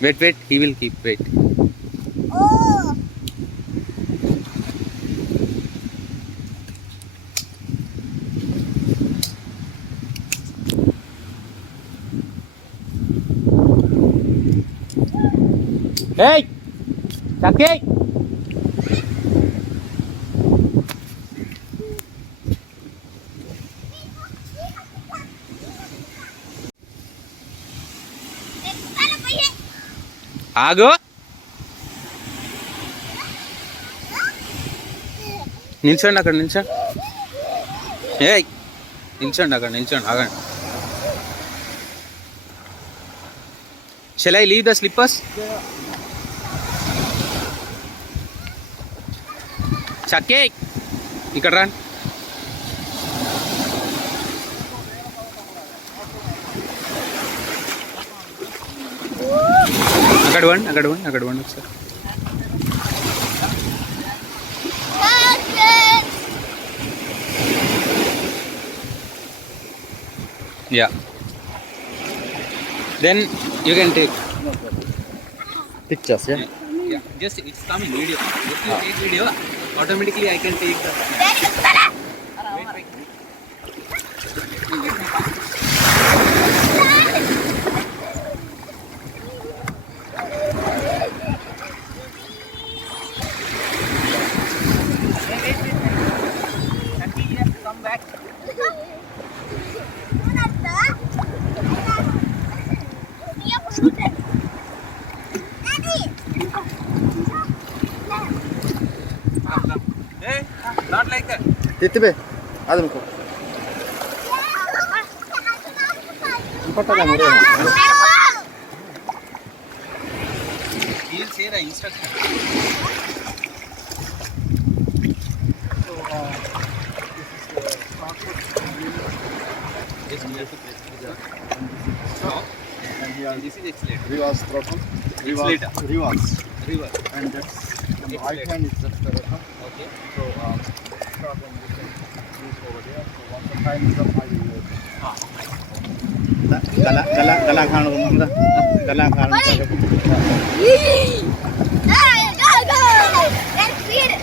Wait. He will keep. Wait. Oh. Hey, Sakti. ఆగు. నిల్చోండి అక్కడ నిల్చోండి. ఏయ్ నిల్చోండి అక్కడ నిల్చోండి ఆగండి. Shall I leave the slippers? చక్కే ఇక్కడ రా. అక్కడ వండి ఒకసారి. Yeah. Then you can take pictures, yeah? Yeah, just it's coming video. If you take video, automatically I can take the. Wait. Come back. Hey, not like that. Titibe, adamko. He'll say the instruction. So, this is the yes, we have to place it. Stop. And here, this is accelerator. Reverse throttle. Reverse. And that's on the right hand is just the rotor. Okay. So start and you can use over there. So once the time is up, I will use. Gala khana ko na. Gala khana ko. Go. Let's feed it.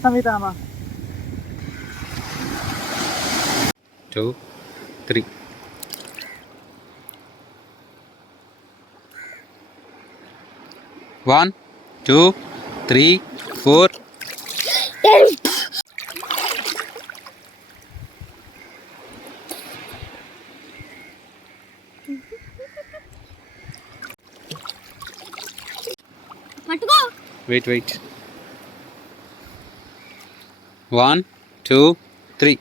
Samitama. 2, 3. 1, 2, 3, 4. పట్టుకో. Wait. 1, 2, 3.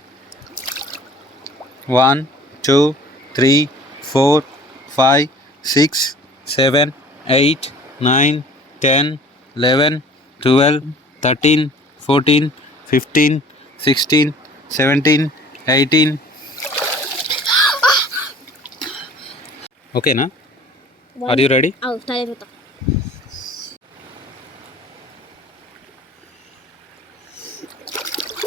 1, 2, 3, 4, 5, 6, 7, 8, 9, 10, 11, 12, 13, 14, 15, 16, 17, 18. Okay, na? Are you ready? Tyre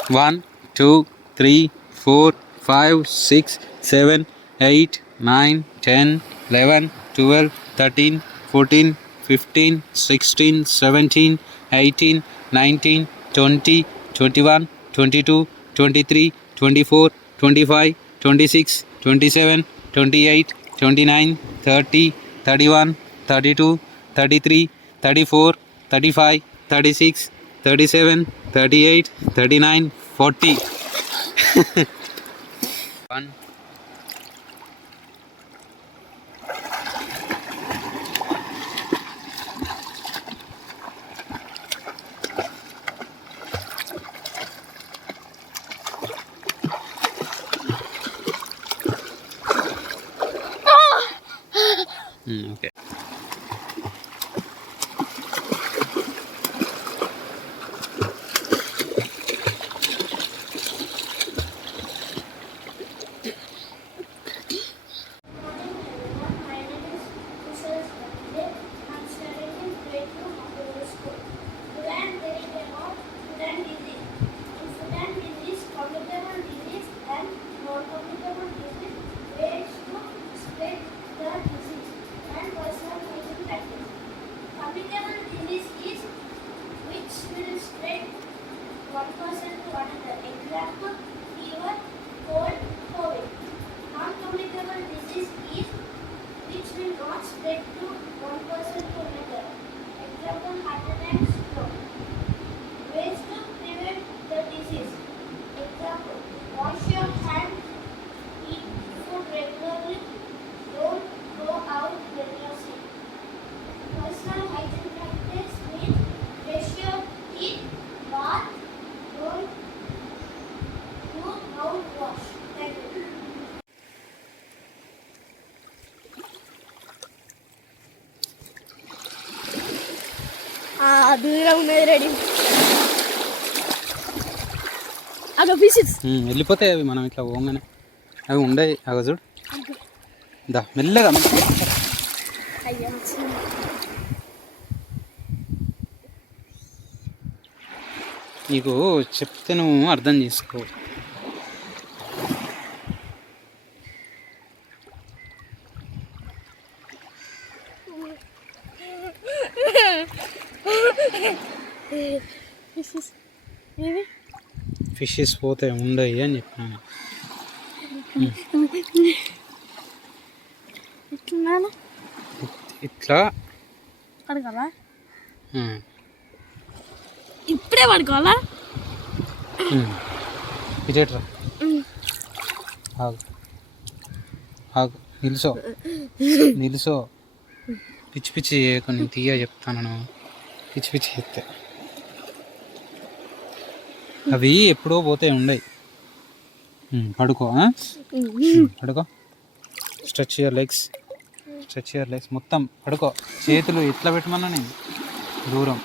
1, 2, 3, 4, 5, 6, 7, 8, 9, 10, 11, 12, 13, 14, 15, 16, 17, 18, 19, 20, 21, 22, 23, 24, 25, 26, 27, 28, 29, 30, 31, 32, 33, 34, 35, 36, 37, 38, 39, 40. 1. Okay. One person to another. Example, fever, cold, COVID. Non-communicable disease is which will not spread to one person to another. Example, heart attack, stroke. Ways to prevent the disease. Example, wash your hands, eat food regularly, don't go out when you're sick. Personal hygiene practice means brush your teeth, bath, don't do mouthwash. Thank you. దూరం ఉన్నది ready అదో pieces వెళ్ళిపోతాయి అవి మనం ఇట్లా పోగానే అవి ఉండయి అగ చూడు దా మెల్లగా అయ్యా నీకు చెప్తే నువ్వు అర్థం చేసుకో ఫిషెస్ పోతే ఉండయి అని చెప్పినాను ఇట్లా పడుకోవాలా ఇప్పుడే పడుకోవాలా ఇదేట్రా ఆగు ఆగు నిలుసో పిచ్చి పిచ్చి చేయకు నేను తీయ చెప్తాను పిచ్చి పిచ్చి చెప్తే అవి ఎప్పుడో పోతే ఉండయి పడుకో పడుకో స్ట్రెచ్ యువర్ లెగ్స్ మొత్తం పడుకో చేతులు ఎట్లా పెట్టమన్నా నేను దూరం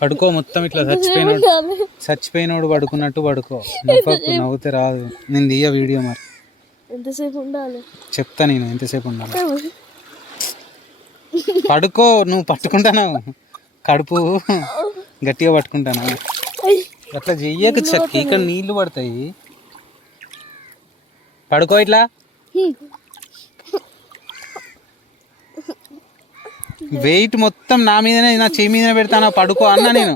పడుకో మొత్తం ఇట్లా చచ్చిపోయినోడు పడుకున్నట్టు పడుకో నవ్వుతే రాదు నేను తీయ వీడియో మరి ఎంతసేపు ఉండాలి చెప్తా నేను ఎంతసేపు ఉండాలి పడుకో నువ్వు పట్టుకుంటానావు కడుపు గట్టిగా పట్టుకుంటాను అట్లా చెయ్యకు చక్కి ఇక్కడ నీళ్లు పడతాయి పడుకో ఇట్లా వెయిట్ మొత్తం నా చెయ్యి మీదనే పెడతాను పడుకో అన్నా నేను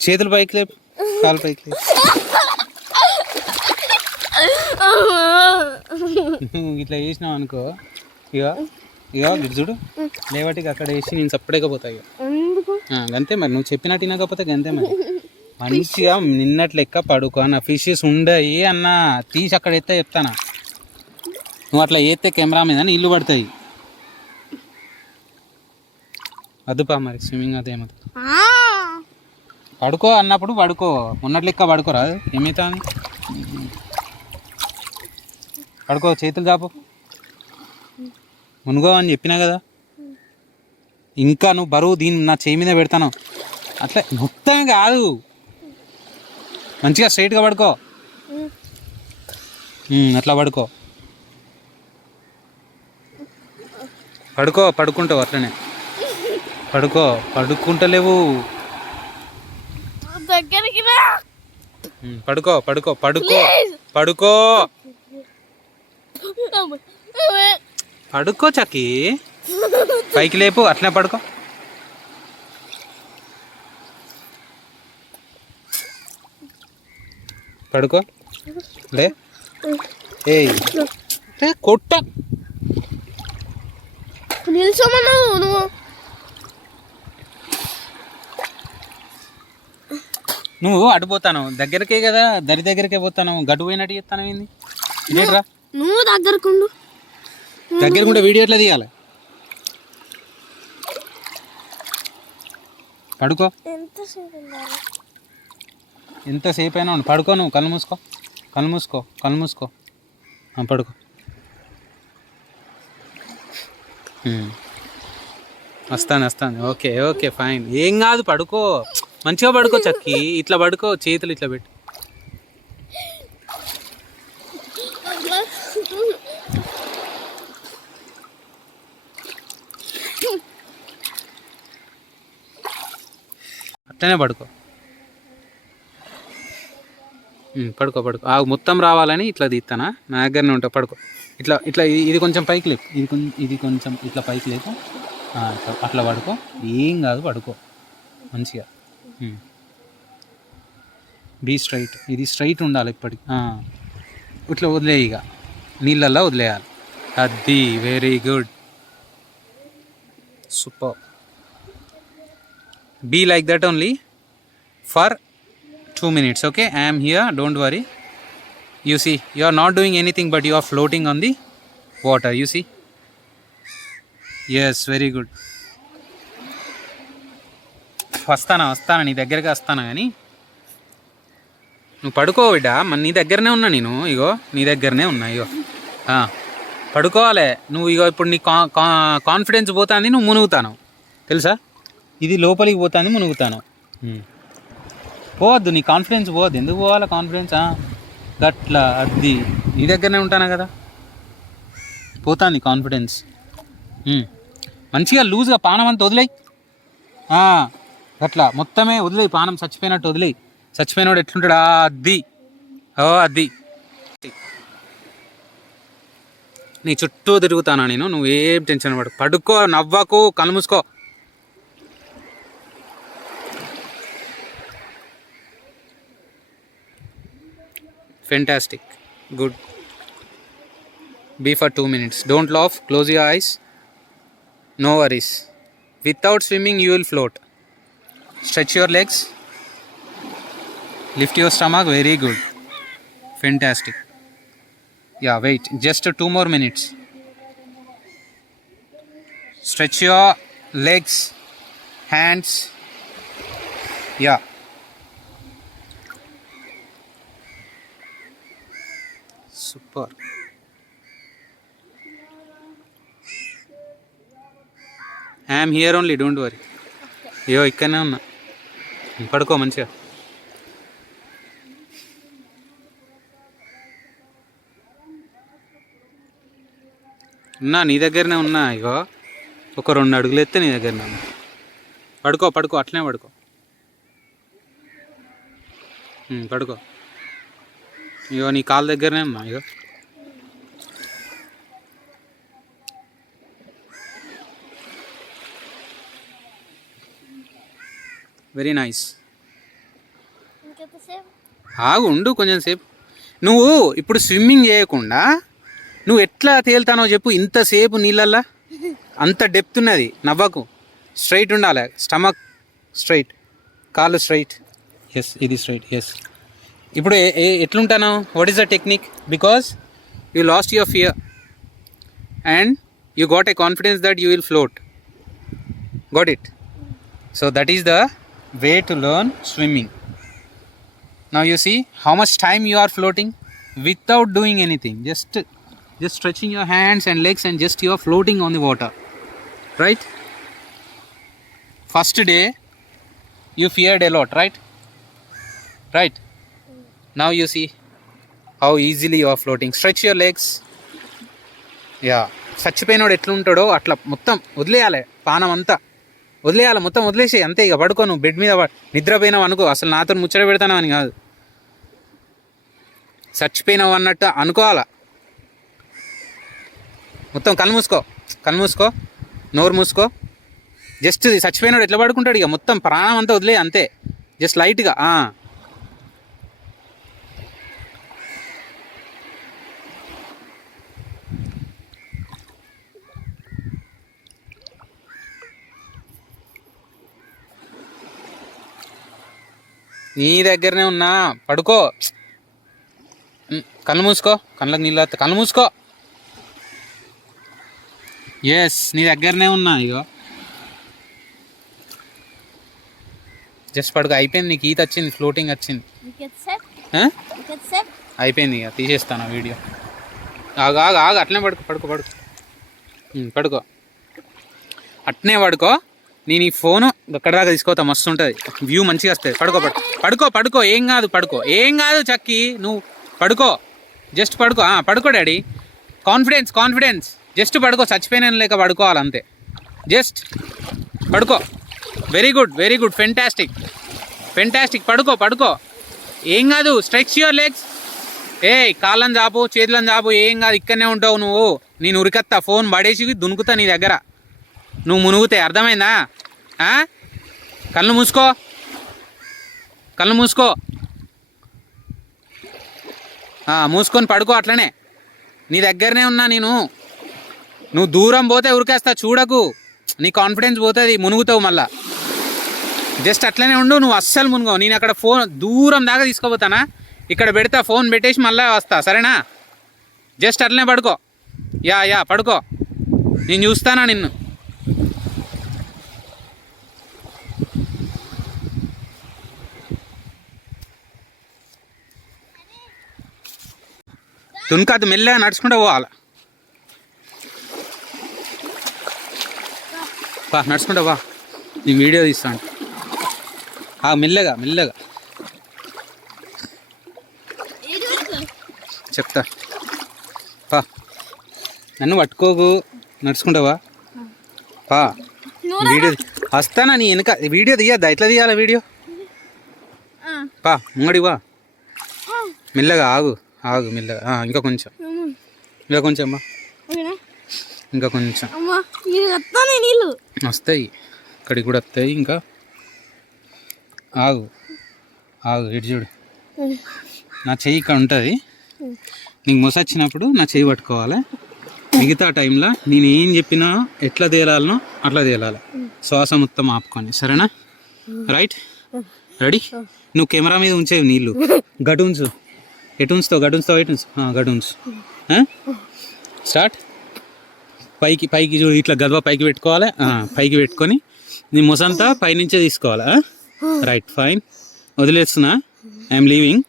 చేతులు పైకి లేపు, కాలు పైకి లేపు. నువ్వు ఇట్లా చేసినావు అనుకో, ఇక ఇక ఇటు చూడు, లేవటికి అక్కడ వేసి నేను సప్పుడేకపోతాయి. గంతే మరి, నువ్వు చెప్పినట్టు తినకపోతే గంతే మరి. మంచిగా నిన్నట్లు లెక్క పడుకో అన్న. ఫిషెస్ ఉండయి అన్న, తీసి అక్కడ ఎత్తే చెప్తానా. నువ్వు అట్లా ఎత్తే కెమెరా మీద నీళ్ళు పడతాయి. అదుపా మరి స్విమ్మింగ్ అదేమో. పడుకో అన్నప్పుడు పడుకో, ఉన్నట్లు లెక్క పడుకోరా, ఏమవుతా పడుకో. చేతులు చాపు, మునుగో అని చెప్పినా కదా. ఇంకా నువ్వు బరువు దీన్ని నా చేయి మీద పెడతాను. అట్లా మొత్తం కాదు, మంచిగా స్ట్రైట్గా పడుకో. అట్లా పడుకో, పడుకో. పడుకుంటావు అట్లనే పడుకో. పడుకుంటలేవు. పడుకో పడుకో పడుకో పడుకో పడుకో చక్కి. పైకి లేపు, అట్లనే పడుకో. పడుకో లే. ఏయ్ కొట్ట, నిల్చోమన్నావు నువ్వు. నువ్వు అటు పోతాను దగ్గరకే కదా, దరి దగ్గరకే పోతాను. గడ్డు పోయినట్టు చెప్తాను. ఏంది ఇదేట్రా? నువ్వు దగ్గరకుండు. దగ్గరకుంటే వీడియో ఎట్లా తీయాలి? పడుకో. ఎంతసేపు అయినా ఉండు. పడుకో. నువ్వు కళ్ళు మూసుకో, కళ్ళు మూసుకో, కళ్ళు మూసుకో. పడుకో. వస్తాను. ఓకే ఓకే ఫైన్, ఏం కాదు. పడుకో, మంచిగా పడుకో చక్కి. ఇట్లా పడుకో, చేతులు ఇట్లా పెట్టు. అట్లనే పడుకో. పడుకో పడుకో. మొత్తం రావాలని ఇట్లా తీస్తానా, నా దగ్గరనే ఉంటా. పడుకో. ఇట్లా ఇట్లా ఇది కొంచెం పైకి లేపు, ఇది కొంచెం ఇట్లా పైకి లేపు. అట్లా పడుకో, ఏం కాదు. పడుకో మంచిగా. Be straight. ఇది స్ట్రైట్ ఉండాలి ఇప్పటికి. ఇట్లా వదిలే, ఇక నీళ్ళల్లో వదిలేయాలి. అది very good, super. Be like that only for 2 minutes. Okay, I am here, don't worry. You see, you are not doing anything but you are floating on the water. You see? Yes, very good. వస్తానా నీ దగ్గరికి వస్తానా. కానీ నువ్వు పడుకో బిడ్డ. నీ దగ్గరనే ఉన్నా నేను. ఇగో నీ దగ్గరనే ఉన్నా. ఇగో పడుకోవాలి నువ్వు. ఇగో ఇప్పుడు నీ కాన్ఫిడెన్స్ పోతుంది, నువ్వు మునుగుతాను తెలుసా. ఇది లోపలికి పోతుంది, మునుగుతాను. పోవద్దు, నీ కాన్ఫిడెన్స్ పోవద్దు. ఎందుకు పోవాలా కాన్ఫిడెన్స్? గట్లా అది నీ దగ్గరనే ఉంటాను కదా, పోతాను కాన్ఫిడెన్స్. మంచిగా లూజ్గా పానం అంతా వదిలేయి. అట్లా మొత్తమే వదిలేయి, పానం చచ్చిపోయినట్టు వదిలేయి. చచ్చిపోయినోడు ఎట్లుంటాడు? అది అది నీ చుట్టూ తిరుగుతానా నేను. నువ్వేం టెన్షన్ పడు. పడుకో, నవ్వకు, కళ్ళు మూసుకో. Fantastic, good. Be for 2 minutes. Don't laugh, close your eyes. No worries. Without swimming you will float. Stretch your legs, lift your stomach. Very good, fantastic. Yeah, wait, just 2 more minutes. Stretch your legs, hands. Yeah, super. I am here only, don't worry. అయ్యో ఇక్కడనే ఉన్నా. పడుకో మంచిగా. ఉన్నా నీ దగ్గరనే ఉన్నా. ఇగో ఒక 2 అడుగులు ఎత్తే నీ దగ్గరనే ఉన్నా. పడుకో పడుకో, అట్లనే పడుకో. పడుకో. ఇగో నీ కాలు దగ్గరనే ఉన్నా. ఇగో వెరీ నైస్. ఎంతసేపు? ఆగు ఉండు కొంచెం సేపు. నువ్వు ఇప్పుడు స్విమ్మింగ్ చేయకుండా నువ్వు ఎట్లా తేలుతానో చెప్పు. ఇంతసేపు నీళ్ళల్లా అంత డెప్త్ ఉన్నది. నవ్వకు, స్ట్రైట్ ఉండాలి. స్టమక్ స్ట్రైట్, కాళ్ళు స్ట్రైట్. ఎస్, ఇది స్ట్రైట్. ఎస్. ఇప్పుడు ఎట్లుంటాను? What is the technique? Because you lost your fear and you got a confidence that you will float. Got it? So that is the way to learn swimming. Now you see how much time you are floating without doing anything. Just stretching your hands and legs and just you are floating on the water. Right? First day you feared a lot, right? Right? Now you see how easily you are floating. Stretch your legs. Yeah. చచ్చిపోయినోడు ఎట్లుంటాడో అట్లా మొత్తం వదిలేయాలి. పానం అంతా వదిలేయాలి, మొత్తం వదిలేసి అంతే. ఇక పడుకో, నువ్వు బెడ్ మీద నిద్రపోయినావు అనుకో. అసలు నాతో ముచ్చట పెడతాను అని కాదు, చచ్చిపోయినావు అన్నట్టు అనుకోవాలా. మొత్తం కళ్ళు మూసుకో, నోరు మూసుకో. జస్ట్ చచ్చిపోయినాడు ఎట్లా పడుకుంటాడు? ఇక మొత్తం ప్రాణం అంతా వదిలే అంతే. జస్ట్ లైట్గా. నీ దగ్గరనే ఉన్నా, పడుకో. కళ్ళు మూసుకో, కళ్ళకి నీళ్ళు వస్తా. కళ్ళు మూసుకో. ఎస్, నీ దగ్గరనే ఉన్నా. ఇగో జస్ట్ పడుకో. అయిపోయింది, నీకు ఈత వచ్చింది, ఫ్లోటింగ్ వచ్చింది. అయిపోయింది. ఇక తీసేస్తాను వీడియో. ఆగు అట్లనే పడుకో. అట్నే పడుకో. నేను ఈ ఫోను అక్కడ దాకా తీసుకోతా, మస్తు ఉంటుంది, వ్యూ మంచిగా వస్తుంది. పడుకో. ఏం కాదు చక్కి, నువ్వు పడుకో. జస్ట్ పడుకో డాడీ. కాన్ఫిడెన్స్. జస్ట్ పడుకో. చచ్చిపోయిన లేక పడుకోవాలి అంతే. జస్ట్ పడుకో. Very good. ఫెంటాస్టిక్. పడుకో. ఏం కాదు. Stretch your legs. కాళ్ళని చాపు, చేతులను చాపు. ఏం కాదు, ఇక్కడనే ఉంటావు నువ్వు. నేను ఉరికత్తా, ఫోన్ పడేసి దునుకుతా నీ దగ్గర. నువ్వు మునుగుతే అర్థమైందా? కళ్ళు మూసుకో. మూసుకొని పడుకో. అట్లనే నీ దగ్గరనే ఉన్నా నేను. నువ్వు దూరం పోతే ఉరికేస్తా, చూడకు. నీ కాన్ఫిడెన్స్ పోతుంది, మునుగుతావు మళ్ళా. జస్ట్ అట్లనే ఉండు. నువ్వు అస్సలు మునుగవు. నేను అక్కడ ఫోన్ దూరం దాకా తీసుకోపోతానా, ఇక్కడ పెడతా, ఫోన్ పెట్టేసి మళ్ళీ వస్తా, సరేనా? జస్ట్ అట్లనే పడుకో. యా పడుకో. నేను చూస్తానా నిన్ను. తునకద్దు, మెల్లగా నడుచుకుంటూ పోవాలి. నడుచుకుంటా వా, నేను వీడియో తీస్తాను. మెల్లగా చెప్తా. నన్ను పట్టుకోకు, నడుచుకుంటావా? వీడియో వస్తానా నీ వెనక. వీడియో తీయద్దా? ఎట్లా తీయాలా వీడియో? ముంగడివా. మెల్లగా ఆగు మెల్లగా. ఇంకా కొంచెం అమ్మా, ఇంకా కొంచెం వస్తాయి, ఇక్కడికి కూడా వస్తాయి. ఇంకా ఆగు ఇటు చూడు. నా చెయ్యి ఇక్కడ ఉంటుంది. నీకు మొసొచ్చినప్పుడు నా చెయ్యి పట్టుకోవాలి. మిగతా టైంలో నేను ఏం చెప్పినా ఎట్లా తేలాలనో అట్లా తేలాలి. శ్వాస మొత్తం ఆపుకొని, సరేనా? Right, ready? నువ్వు కెమెరా మీద ఉంచేవి నీళ్ళు. గటు ఉంచు. ఎటు ఉంచుతావు? గటు ఉంచు. స్టార్ట్. పైకి చూడు, ఇట్లా గర్భ పైకి పెట్టుకోవాలి. పైకి పెట్టుకొని నీ మొసంతా పైనుంచే తీసుకోవాలి. Right, fine. వదిలేస్తున్నా. ఐఎమ్ లీవింగ్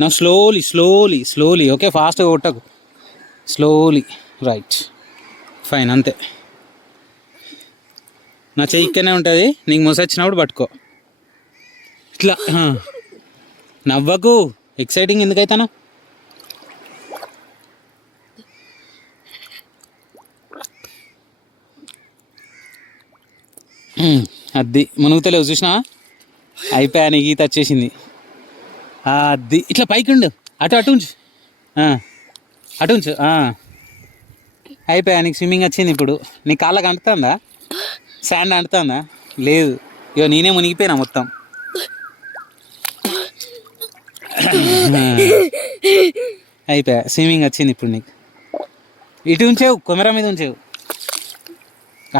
నా. స్లోలీ. ఓకే, ఫాస్ట్గా కొట్టకు. స్లోలీ. Right, fine. అంతే. నా చెయ్యి ఇక్కడనే ఉంటుంది. నీకు మొస వచ్చినప్పుడు పట్టుకో. ఇట్లా నవ్వకు. ఎక్సైటింగ్ ఎందుకైతానా? అది మునుగుతలేవు, చూసినా? అయిపోయా, నీకు ఈత వచ్చేసింది. అది ఇట్లా పైకి ఉండు. అటు ఉంచు. అయిపోయా, నీకు స్విమ్మింగ్ వచ్చింది. ఇప్పుడు నీ కాళ్ళకి అంటుతుందా? శాండ్ అంటుతుందా? లేదు. ఇగో నేనే మునిగిపోయినా మొత్తం. అయిపోయా, స్విమ్మింగ్ వచ్చింది ఇప్పుడు నీకు. ఇటు ఉంచేవు, కెమెరా మీద ఉంచేవు.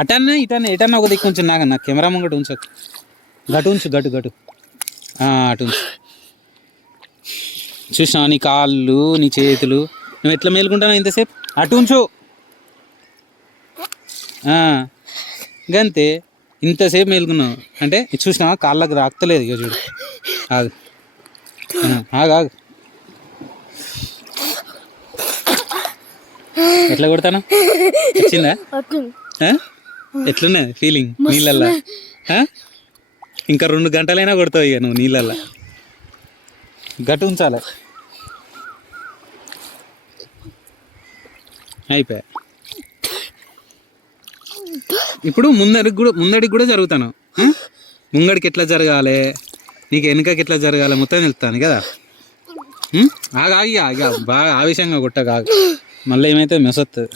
అటన్నా ఇటన్నా ఎటన్నా ఒక దిక్కు ఉంచు. నాకు కెమెరా ముంగట ఉంచకు. గటు ఉంచు, గటు అటు ఉంచు. చూసినా నీ కాళ్ళు, నీ చేతులు, నువ్వు ఎట్లా మేలుకుంటావు ఇంతసేపు. అటు ఉంచు. గంతే, ఇంతసేపు మేలుకున్నావు అంటే చూసినావా, కాళ్ళకు రాక్తలేదు. ఇక చూడు, ఆగు ఆగు. ఎట్లా కొడతాను? వచ్చిందా? ఎట్లున్నది ఫీలింగ్ నీళ్ళల్లా? ఇంకా 2 గంటలైనా కొడతావు ఇక నువ్వు నీళ్ళల్లా. గట్టు ఉంచాలి. అయిపోయా. ఇప్పుడు ముందడికి కూడా జరుగుతాను. ముంగడికి ఎట్లా జరగాలి, నీకు వెనుకకి ఎట్లా జరగాలి మొత్తం తెలుస్తాను కదా. ఆగి ఇక బాగా ఆవేశంగా కొట్టగాగు, మళ్ళీ ఏమైతే మెసొస్తుంది.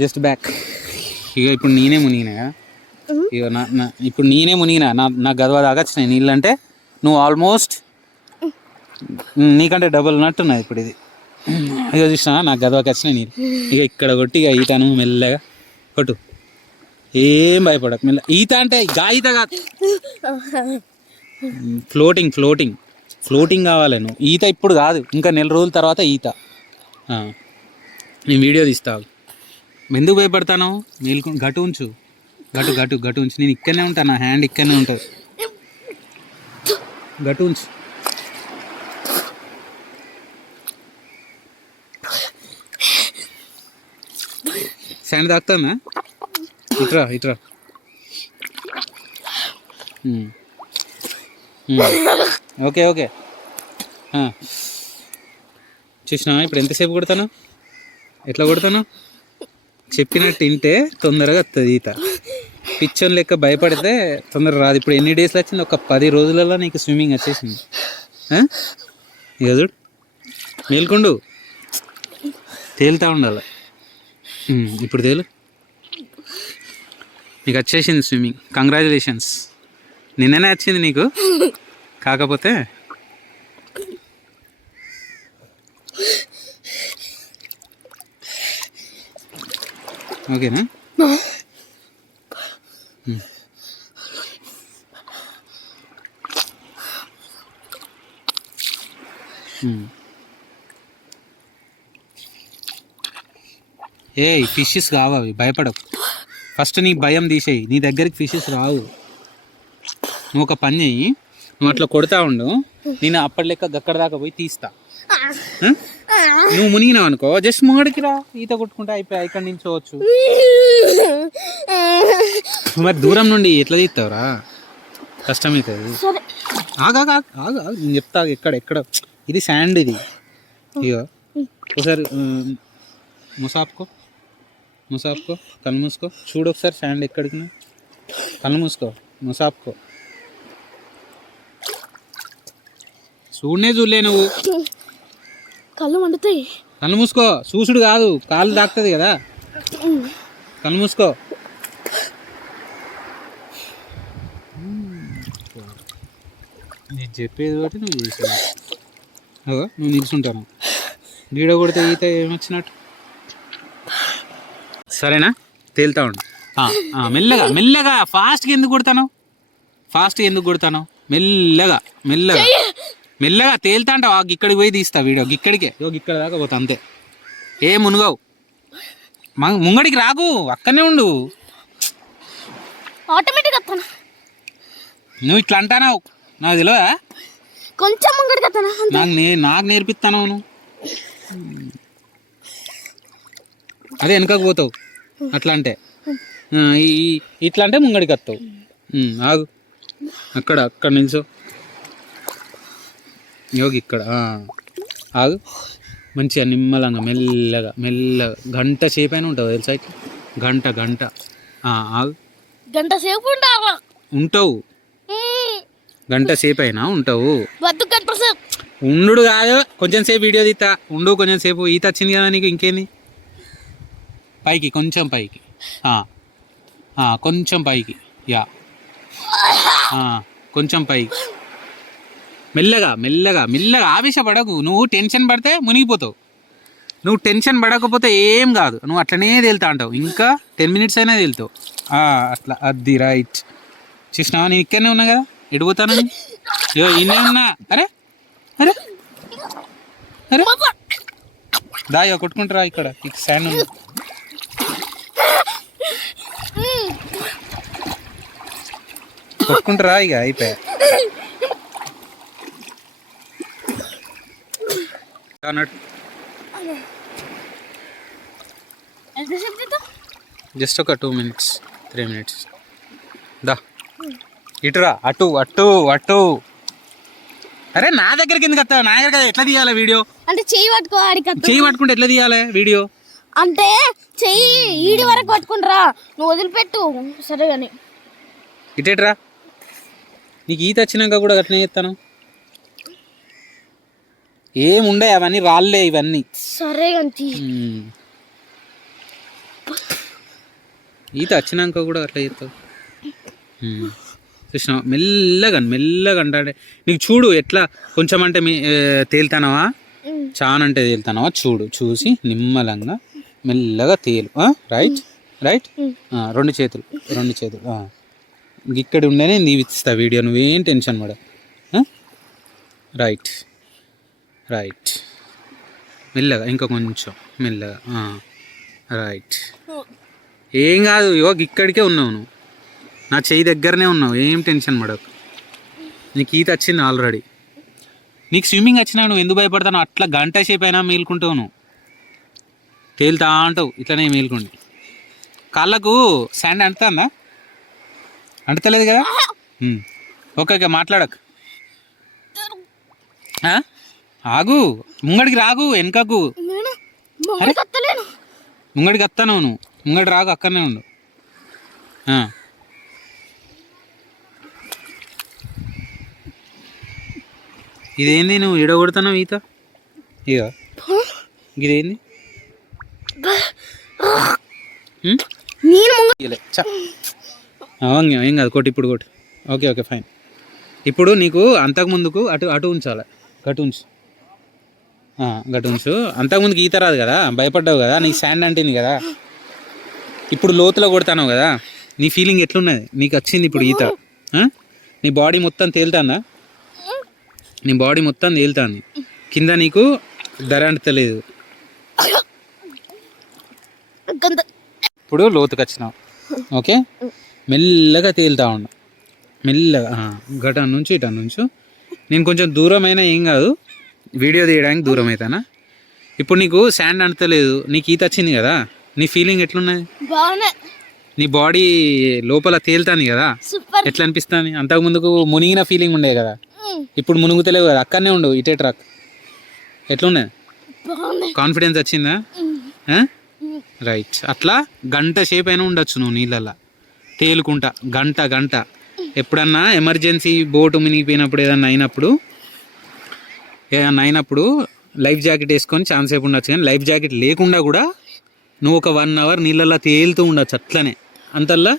Just back. ఇక ఇప్పుడు నేనే మునిగినా. ఇక ఇప్పుడు నేనే మునిగినా. నా గదవ దాకా వచ్చినాయి నీళ్ళు. అంటే నువ్వు ఆల్మోస్ట్ నీకంటే డబుల్ ఉన్నట్టున్నాయి ఇప్పుడు ఇది. ఇక చూసినా నాకు గదవకి వచ్చినాయి నీళ్ళు. ఇక ఇక్కడ కొట్టి ఇక ఈతను మెల్లగా కొట్టు, ఏం భయపడకు. మెల్ల ఈత అంటే ఈత కాదు, ఫ్లోటింగ్ కావాలి. నువ్వు ఈత ఇప్పుడు కాదు, ఇంకా 4 రోజుల తర్వాత ఈత. నేను వీడియో తీస్తావు. ఎందుకు భయపడతాను? గటు ఉంచు, గటు ఉంచు. నేను ఇక్కడనే ఉంటాను, నా హ్యాండ్ ఇక్కడనే ఉంటుంది. గటు ఉంచు. శాండ్ తాకుతుందా? ఇట్రా. ఓకే. చూసినా ఇప్పుడు ఎంతసేపు కొడతాను, ఎట్లా కొడతాను? చెప్పినట్టు వింటే తొందరగా వస్తుంది ఈత. పిచ్చోన్ లెక్క భయపడితే తొందరగా రాదు. ఇప్పుడు ఎన్ని డేస్లో వచ్చింది? ఒక 10 రోజులలో నీకు స్విమ్మింగ్ వచ్చేసింది. ఇక చూడు, మేల్కొండు, తేలుతూ ఉండాలి. ఇప్పుడు తేలు, నీకు వచ్చేసింది స్విమ్మింగ్. కంగ్రాచులేషన్స్. నిన్ననే వచ్చింది నీకు, కాకపోతే ఓకేనా? ఫిషెస్ కావు అవి, భయపడవు. ఫస్ట్ నీ భయం తీసేయి, నీ దగ్గరికి ఫిషెస్ రావు. నువ్వు ఒక పని చెయ్యి, నువ్వు అట్లా కొడతా ఉండు, నేను అప్పటి లెక్క గక్కడ దాకా పోయి తీస్తా. నువ్వు మునిగినావు అనుకో, జస్ట్ ముంగడికి రా, ఈత కొట్టుకుంటా అయిపోయి ఇక్కడి నించోవచ్చు. మరి దూరం నుండి ఎట్లా తీస్తావురా, కష్టమవుతుంది. ఆగా నేను చెప్తా, ఎక్కడ ఇది శాండ్, ఇది ఇగో ఒకసారి ముసాపుకో, కళ్ళు మూసుకో, చూడు ఒకసారి శాండ్ ఎక్కడికి. కళ్ళు మూసుకో, ముసాపుకో, చూడలే నువ్వు. కళ్ళు మండుతాయి. కళ్ళు మూసుకో, చూసుడు కాదు, కాళ్ళు తాకుతుంది కదా. కళ్ళు మూసుకో. నేను చెప్పేది బట్టి నువ్వు చేసావు. నువ్వు నిల్చుంటాను, గీడ కొడితే ఈత ఏమొచ్చినట్టు. సరేనా? తేలుతా ఉండు. మెల్లగా ఫాస్ట్గా ఎందుకు కొడతాను? మెల్లగా తేలుతా అంటావు. ఇక్కడికి పోయి తీస్తా వీడియో, ఇక్కడికే ఇక్కడ దాకా పోతా అంతే. ఏ మునుగవు, ముంగడికి రాకు, అక్కడనే ఉండు. నువ్వు ఇట్లా అంటానావు, నాకు తెలియదా? కొంచెం నాకు నేర్పిస్తాను నువ్వు. అదే వెనకకు పోతావు, అట్లా అంటే ఇట్లా అంటే ముంగడికి వస్తావు. ఆగు, అక్కడ నిల్చో. ఇక్కడ ఆగు, మంచిగా నిమ్మలంగా మెల్లగా గంట సేపు అయినా ఉంటావు తెలుసా? గంట ఆగు. గంట సేపు ఉంటావు, గంట సేపు అయినా ఉంటావు. ఉండు కాదు, కొంచెం సేపు వీడియో తీస్తా ఉండు. కొంచెం సేపు ఈత వచ్చింది కదా నీకు, ఇంకేంది? పైకి కొంచెం పైకి, కొంచెం పైకి, కొంచెం పైకి. మెల్లగా మెల్లగా మెల్లగా ఆవేశపడకు. నువ్వు టెన్షన్ పడితే మునిగిపోతావు. నువ్వు టెన్షన్ పడకపోతే ఏం కాదు, నువ్వు అట్లనే తేలుతా అంటావు. ఇంకా 10 minutes అయినా తేలుతావు. అట్లా అది రైట్. చూసినావా నేను ఇక్కడనే ఉన్నా కదా, ఎడిపోతాను ఇగో ఇన్నే ఉన్నా. అరే అరే అరే దా ఇక కొట్టుకుంటారా, ఇక్కడ శాండ్ ఉంది. కొట్టుకుంటారా ఇక అయిపోయా. జస్ట్ ఒక 2 minutes 3 minutes. దా ఇటురా, అటు అటు అటు. అరే నా దగ్గరికి ఎందుకు వస్తావు? నా దగ్గర ఎట్లా తీయాలి వీడియో? అంటే చెయ్యి పట్టుకోవాలి. చెయ్యి పట్టుకుంటే ఎట్లా తీయాలి వీడియో? అంటే చెయ్యి ఈడి వరకు పట్టుకుంటారా, నువ్వు వదిలిపెట్టు. సరే కానీ ఇటేట్రా, నీకు ఈత వచ్చినాక కూడా అట్లనే చేస్తాను. ఏముండే అవన్నీ రాళ్ళే ఇవన్నీ. సరే గంతి ఈత వచ్చినాక కూడా అట్లా చేస్తావు. చూసినా మెల్లగా మెల్లగా అంటే నీకు చూడు ఎట్లా కొంచెం అంటే తేలుతానవా, చాలా అంటే తేలుతానవా చూడు. చూసి నిమ్మలంగా మెల్లగా తేలు. Right right. 2 చేతులు ఇక్కడ ఉండేనే నీవిస్తా వీడియో, నువ్వేం టెన్షన్ పడ. రైట్ రైట్ మెల్లగా, ఇంకా కొంచెం మెల్లగా. రైట్. ఏం కాదు, ఇగో ఇక్కడికే ఉన్నావు నువ్వు, నా చెయ్యి దగ్గరనే ఉన్నావు. ఏం టెన్షన్ పడకు. నీకు ఈత వచ్చింది ఆల్రెడీ. నీకు స్విమ్మింగ్ వచ్చినా నువ్వు ఎందుకు భయపడతావు? అట్లా గంట సేపు అయినా మేలుకుంటావు, నువ్వు తేలుతా అంటావు ఇట్లనే మేలుకుండి. కాళ్ళకు శాండ్ అంటుతుందా? అంటలేదు కదా. ఓకే ఓకే మాట్లాడకు. ఆగు, ముంగడికి రాగు, వెనకకు. ముంగడికి వస్తాను నువ్వు, ముంగడి రాగు, అక్కడనే ఉండు. ఇదేంది నువ్వు ఇడగొడుతున్నావు ఈత? ఇక ఇదేంది? ఏం కాదు, కొట్టు ఇప్పుడు కొట్టు. Okay okay fine. ఇప్పుడు నీకు అంతకుముందుకు అటు అటు ఉంచాలి, గటు ఉంచు, గటు ఉంచు. అంతకుముందుకు ఈత రాదు కదా, భయపడ్డావు కదా, నీకు శాండ్ అంటేంది కదా. ఇప్పుడు లోతులో కొడతావు కదా, నీ ఫీలింగ్ ఎట్లున్నది? నీకు వచ్చింది ఇప్పుడు ఈత. నీ బాడీ మొత్తం తేలుతుందా? నీ బాడీ మొత్తం తేలుతుంది, కింద నీకు ధర అంటలేదు. ఇప్పుడు లోతుకు వచ్చినావు. ఓకే, మెల్లగా తేలుతా ఉన్నా, మెల్లగా. గట నుంచి ఇట నుంచి నేను కొంచెం దూరం అయినా ఏం కాదు, వీడియో తీయడానికి దూరం అవుతానా. ఇప్పుడు నీకు శాండ్ అంటలేదు, నీకు ఈత వచ్చింది కదా, నీ ఫీలింగ్ ఎట్లున్నది? నీ బాడీ లోపల తేలుతాంది కదా, ఎట్లా అనిపిస్తుంది? అంతకు ముందుకు మునిగిన ఫీలింగ్ ఉండే కదా, ఇప్పుడు మునుగుతలేవు కదా, అక్కడనే ఉండు. ఇటే ట్రాక్ ఎట్లున్నది? కాన్ఫిడెన్స్ వచ్చిందా? రైట్. అట్లా గంట సేపు అయినా ఉండొచ్చు నువ్వు నీళ్ళల్లో తేలుకుంటా, గంట. ఎప్పుడన్నా ఎమర్జెన్సీ బోటు మునిగిపోయినప్పుడు ఏదన్నా అయినప్పుడు లైఫ్ జాకెట్ వేసుకొని ఛాన్స్ సేపు ఉండొచ్చు. కానీ లైఫ్ జాకెట్ లేకుండా కూడా నువ్వు ఒక 1 hour నీళ్ళల్లో తేలుతూ ఉండొచ్చు అట్లనే. అంతల్లా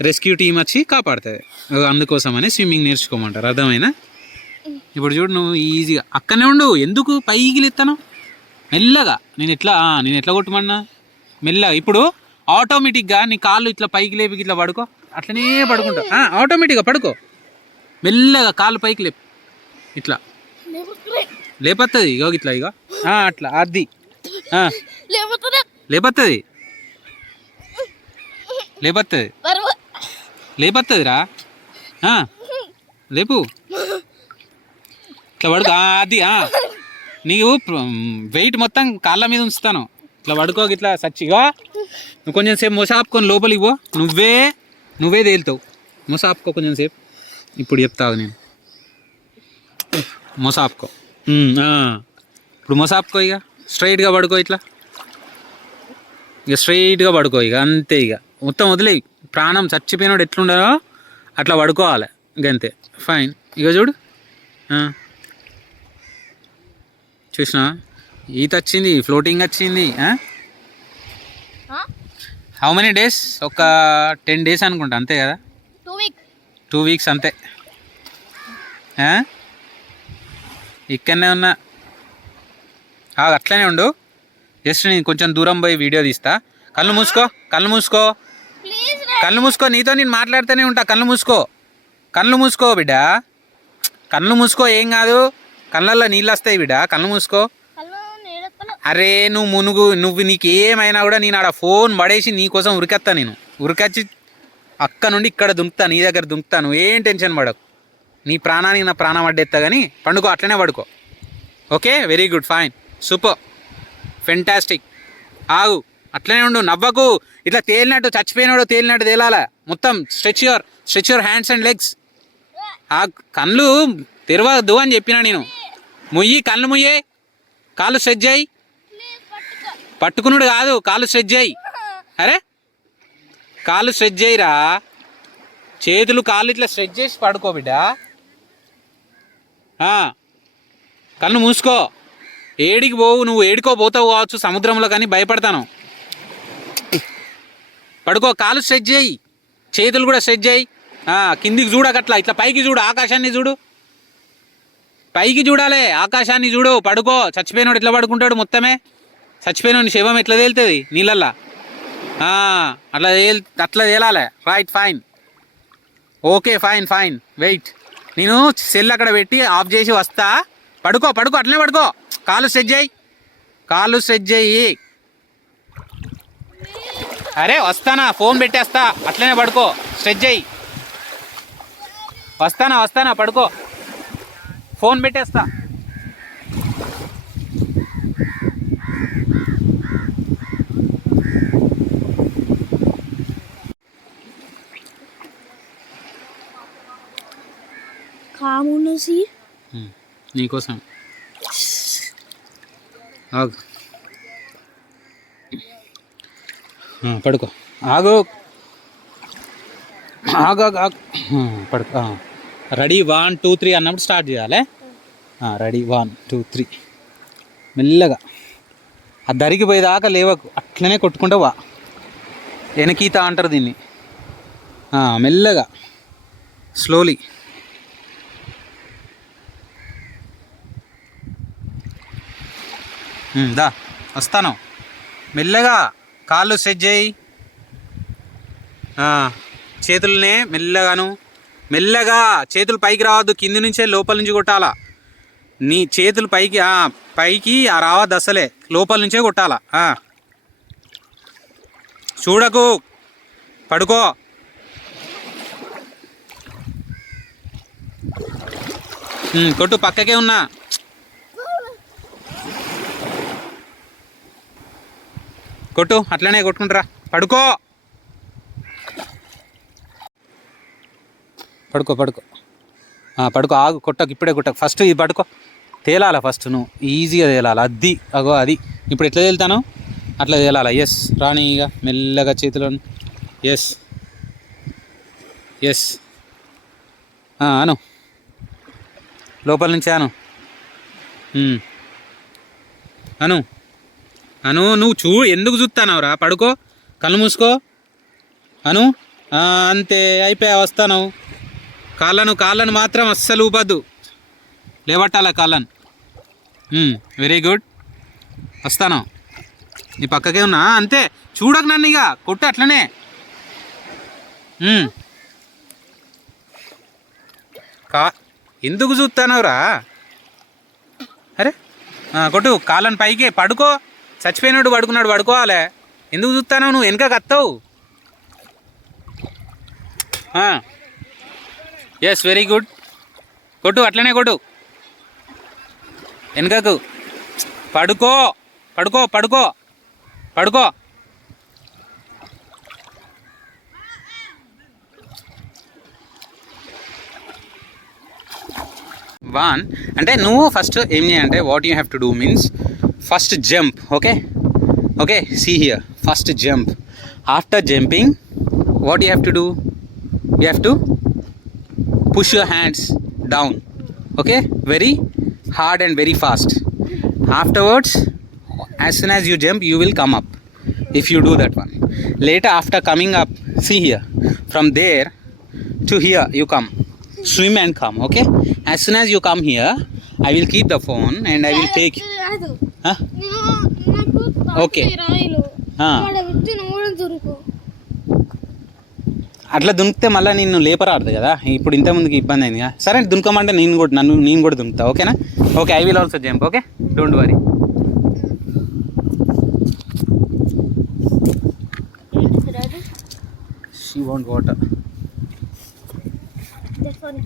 రెస్క్యూ టీం వచ్చి కాపాడుతుంది. అందుకోసమని స్విమ్మింగ్ నేర్చుకోమంటారు, అర్థమైనా? ఇప్పుడు చూడు, నువ్వు ఈజీగా అక్కడనే ఉండు. ఎందుకు పైకి లేస్తాను? మెల్లగా. నేను ఎట్లా కొట్టమన్నా? మెల్లగా. ఇప్పుడు ఆటోమేటిక్గా నీ కాళ్ళు ఇట్లా పైకి లేపి ఇట్లా పడుకో, అట్లనే పడుకుంటా. ఆటోమేటిక్గా పడుకో, మెల్లగా కాళ్ళు పైకి లేపు, ఇట్లా లేపత్తది. ఇగో ఇట్లా, ఇగో అట్లా, అది లేపత్తది రా. లేపు, ఇట్లా పడుకో. అది నీకు వెయిట్ మొత్తం కాళ్ళ మీద ఉంచుతాను. ఇట్లా పడుకో, ఇట్లా సచ్చిగా. నువ్వు కొంచెం సేపు మొసాపుకొని లోపలికి పో, నువ్వే తేలుతావు. మొసాపుకో కొంచెం సేపు. ఇప్పుడు చెప్తావు నేను. మొసాపుకో. ఇప్పుడు మొసాపుకో, ఇక స్ట్రైట్గా పడుకో, ఇట్లా ఇక స్ట్రైట్గా పడుకో. ఇక అంతే, ఇక మొత్తం వదిలేయి. ప్రాణం చచ్చిపోయినాడు ఎట్లుండో అట్లా పడుకోవాలి, ఇంకంతే. ఫైన్. ఇక చూడు, చూసినా ఈత వచ్చింది, ఫ్లోటింగ్ వచ్చింది. How many days? ఒక 10 days అనుకుంటా, అంతే కదా? 2 weeks. 2 weeks అంతే. ఇక్కడనే ఉన్నా. అట్లనే ఉండు. జస్ట్ నేను కొంచెం దూరం పోయి వీడియో తీస్తా. కళ్ళు మూసుకో, కళ్ళు మూసుకో, కళ్ళు మూసుకో. నీతో నేను మాట్లాడుతూనే ఉంటా. కళ్ళు మూసుకో, కళ్ళు మూసుకో బిడ్డ, కళ్ళు మూసుకో. ఏం కాదు, కళ్ళల్లో నీళ్ళు వస్తాయి బిడ్డ. కళ్ళు మూసుకో. అరే నువ్వు మునుగు, నీకు ఏమైనా కూడా నేను ఆడ ఫోన్ పడేసి నీకోసం ఉరికెత్తా. నేను ఉరికొచ్చి అక్క నుండి ఇక్కడ దుంకుతా, నీ దగ్గర దుంకుతా. నువ్వు ఏం టెన్షన్ పడకు. నీ ప్రాణానికి నా ప్రాణం అడ్డేస్తా. కానీ పండుకో, అట్లనే పడుకో. Okay, very good, fine, super, fantastic. ఆగు, అట్లనే ఉండు, నవ్వకు. ఇట్లా తేలినట్టు, చచ్చిపోయినాడు తేలినట్టు తేలాల. మొత్తం stretch your hands and legs. ఆ కళ్ళు తెరవద్దు అని చెప్పినా నేను. ముయ్యి, కళ్ళు ముయ్యే, కాళ్ళు స్ట్రెచ్ చేయి. పట్టుకున్నాడు కాదు, కాళ్ళు స్ట్రెచ్ చేయి. అరే కాళ్ళు స్ట్రెచ్ చేయిరా. చేతులు కాళ్ళు ఇట్లా స్ట్రెచ్ చేసి పడుకో బిడ్డ. కళ్ళు మూసుకో. ఏడికి పోవు, నువ్వు ఏడుకో పోతావు కావచ్చు సముద్రంలో, కానీ భయపడతాను. పడుకో, కాళ్ళు స్ట్రెచ్ చేయి, చేతులు కూడా స్ట్రెచ్ చేయి. కిందికి చూడకట్లా, ఇట్లా పైకి చూడు, ఆకాశాన్ని చూడు, పైకి చూడాలి, ఆకాశాన్ని చూడు. పడుకో. చచ్చిపోయినాడు ఎట్లా పడుకుంటాడు మొత్తమే? చచ్చిపోయిన శవం ఎట్లా తేలుతుంది నీళ్ళల్లా? అట్లా తేలాలి. Right, fine, okay, fine fine. Wait, నేను సెల్ అక్కడ పెట్టి ఆఫ్ చేసి వస్తా. పడుకో, అట్లనే పడుకో. కాళ్ళు స్ట్రెచ్ చేయి, కాళ్ళు స్ట్రెచ్ చేయి. అరే వస్తానా, ఫోన్ పెట్టేస్తా. అట్లనే పడుకో, స్ట్రెచ్ చేయి. వస్తానా, పడుకో, ఫోన్ పెట్టేస్తా. నీకోసం పడుకో. ఆగు, పడుకో. రెడీ 1 2 3 అన్నప్పుడు స్టార్ట్ చేయాలి. రెడీ 1 2 3. మెల్లగా ఆ దరికి పోయేదాకా లేవకు, అట్లనే కొట్టుకుంటా వా. వెనకీత అంటారు దీన్ని. మెల్లగా, స్లోలీ. దా వస్తాను. మెల్లగా కాళ్ళు స్ట్రెచ్ చేయి. చేతులనే మెల్లగా చేతులు పైకి రావద్దు, కింది నుంచే లోపల నుంచి కొట్టాలా. నీ చేతులు పైకి రావద్దు అసలే, లోపల నుంచే కొట్టాలా. చూడకు, పడుకో. కొట్టు, పక్కకే ఉన్నా. కొట్టు, అట్లనే కొట్టుకుంటారా. పడుకో, పడుకో. ఆగు, కొట్టకు, ఇప్పుడే కొట్టకు. ఫస్ట్ ఇది పడుకో, తేలాల ఫస్ట్. నువ్వు ఈజీగా తేలాలి. అది ఇప్పుడు ఎట్లా తేలుతాను అట్లా తేలాల. ఎస్, రాని ఇక మెల్లగా చేతిలో. ఎస్ అను, లోపల నుంచి అను నువ్వు ఎందుకు చూస్తానవురా? పడుకో, కళ్ళు మూసుకో. అంతే, అయిపోయా. వస్తాను. కాళ్ళను మాత్రం అస్సలు ఊపద్దు, లేవట్టాల కాళ్ళను. వెరీ గుడ్, వస్తాను. నీ పక్కకే ఉన్నా, అంతే. చూడకు నన్ను, ఇక కొట్టు అట్లనే. ఎందుకు చూస్తానవురా? అరే కొట్టు, కాళ్ళను పైకి. పడుకో, చచ్చిపోయినాడు పడుకున్నాడు, పడుకోవాలి. ఎందుకు చూస్తాను? నువ్వు వెనకకు వస్తావు. Yes, very good. కొట్టు, అట్లనే కొట్టు. వెనకకు. పడుకో. 1 అంటే నువ్వు ఫస్ట్ ఏం చేయాలంటే, what you have to do means first jump. Okay, see here, first jump. After jumping what you have to do? You have to push your hands down. Okay, very hard and very fast. Afterwards, as soon as you jump, you will come up. If you do that one, later after coming up, see here, from there to here you come, swim and come. Okay, as soon as you come here, I will keep the phone and I will take. కాదు Huh? నాకు Okay. రాయిలు Ah. ఆడ విత్తు నువ్వు దొరుకు అట్లా దునికితే మళ్ళీ నిన్ను లేపరాదు కదా, ఇప్పుడు ఇంత ముందుకి ఇబ్బంది అయింది కదా. సరే దునకమంటే నేను కూడా దునుకుతా, ఓకేనా? Okay, I will also jump, okay, don't worry. ఏంటిది రాదు she want water. That's one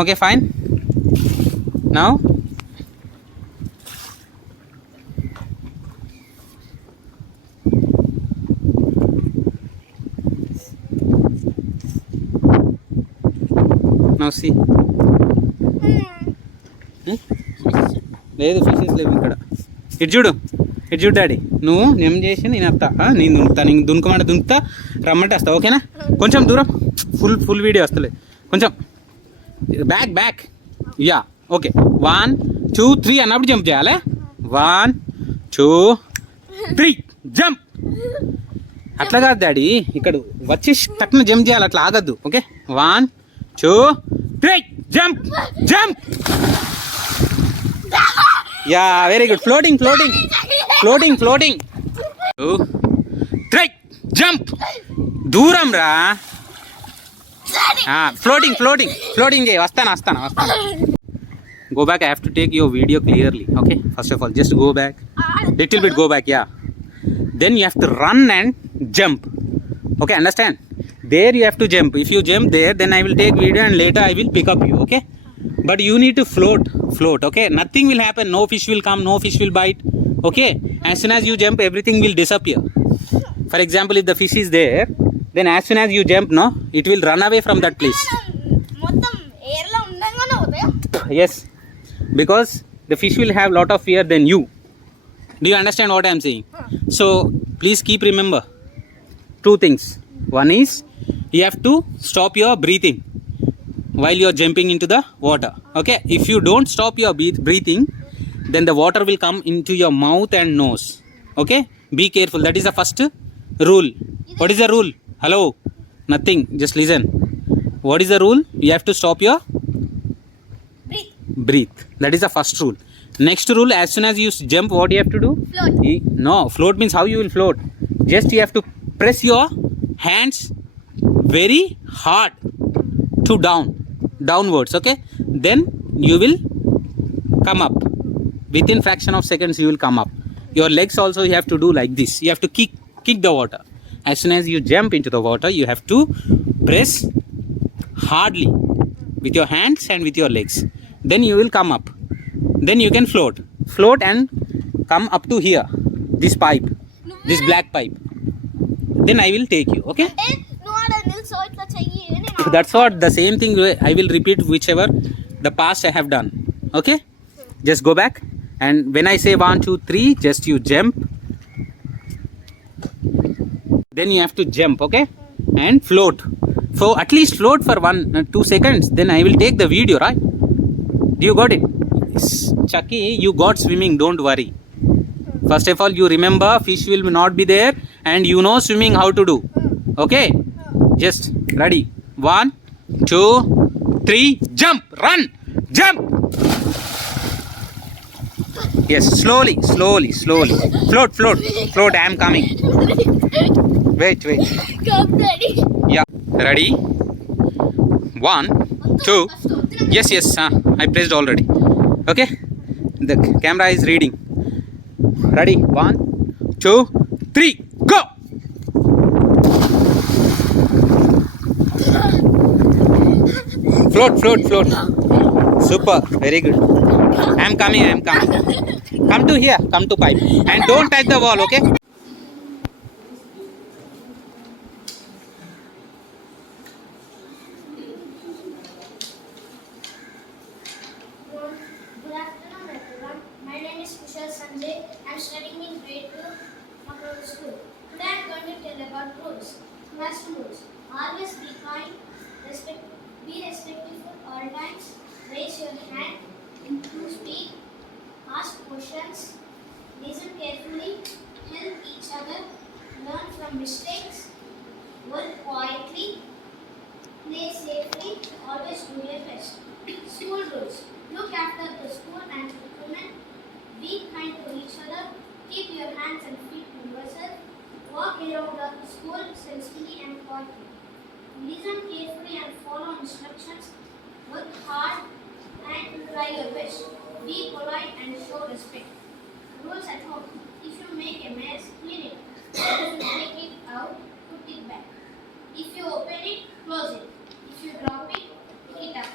okay fine. Now see లేదు, ఫిషెస్ లేవు ఇక్కడ. ఇటు చూడు డాడీ, నువ్వు నెమ్ చేసి నేను వస్తా, నేను దునుకుతా, నేను దునుకమంటే దునుకుతా, రమ్మంటే వస్తా, ఓకేనా? కొంచెం దూరం, ఫుల్ వీడియో వస్తలే, కొంచెం బ్యాక్ యా. ఓకే, 1 2 3 అన్నప్పుడు జంప్ చేయాలి. 1 2 3 జంప్. అట్లా కాదు డాడీ, ఇక్కడ వచ్చి టక్కున జంప్ చేయాలి, అట్లా ఆగద్దు. Okay, 1 2 3 jump. Yeah, very good. Floating 2 3 jump. దూరం రా. ఫ్లోటింగ్ చేయి. వస్తాను. Go back, I have to take your video clearly, okay? First of all, just go back. Little bit go back, yeah. Then you have to run and jump. Okay, understand? There you have to jump. If you jump there, then I will take video and later I will pick up you, okay? But you need to float, okay? Nothing will happen. No fish will come, no fish will bite, okay? As soon as you jump, everything will disappear. For example, if the fish is there, then as soon as you jump, no, it will run away from that place. మొత్తం ఎయిర్లో ఉండంగానే అవుతాయా? Yes, because the fish will have lot of fear than you. Do you understand what I am saying? So please keep remember 2 things. One is you have to stop your breathing while you are jumping into the water, okay? If you don't stop your breathing, then the water will come into your mouth and nose, okay? Be careful. That is the first rule. What is the rule? Hello, nothing, just listen. What is the rule? You have to stop your breathe. That is the first rule. Next rule, as soon as you jump, what you have to do? Float. No, float means how you will float. Just you have to press your hands very hard to downwards, okay? Then you will come up. Within fraction of seconds you will come up. Your legs also you have to do like this. You have to kick the water. As soon as you jump into the water, you have to press hardly with your hands and with your legs. Then you will come up. Then you can float and come up to here, this pipe, this black pipe. Then I will take you, okay? అంటే నువ్వు ఆడ నిల్చో ఇట్లా చెయ్యి నేను That's what the same thing I will repeat whichever the past I have done, okay? Just go back, and when I say 1 2 3, just you jump. Then you have to jump, okay? And float. So at least float for 1-2 seconds. Then I will take the video, right? Do you got it? Yes. Chucky, you got swimming, don't worry. First of all, you remember fish will not be there, and you know swimming how to do, okay? Just ready. 1 2 3 jump. Run, jump. Yes, slowly. Float, I am coming. Wait. Come daddy Yeah, ready? 1 2. Yes, I pressed already, okay? The camera is reading. Ready? 1 2 3 go. Float. Super, very good. I am coming. Come to here, come to pipe, and don't touch the wall, okay? Good afternoon, everyone. My name is Kushal Sanjay. I am studying in grade 2 Makrola School. Today I am going to tell about rules. Classroom rules. Always be kind, be respectful all times, raise your hand to speak, ask questions, listen carefully, help each other, learn from mistakes, work hands and feet to yourself. Walk around the school sensibly and quietly. Listen carefully and follow instructions. Work hard and try your best. Be polite and show respect. Rules at home. If you make a mess, clean it. If you take it out, put it back. If you open it, close it. If you drop it, pick it up.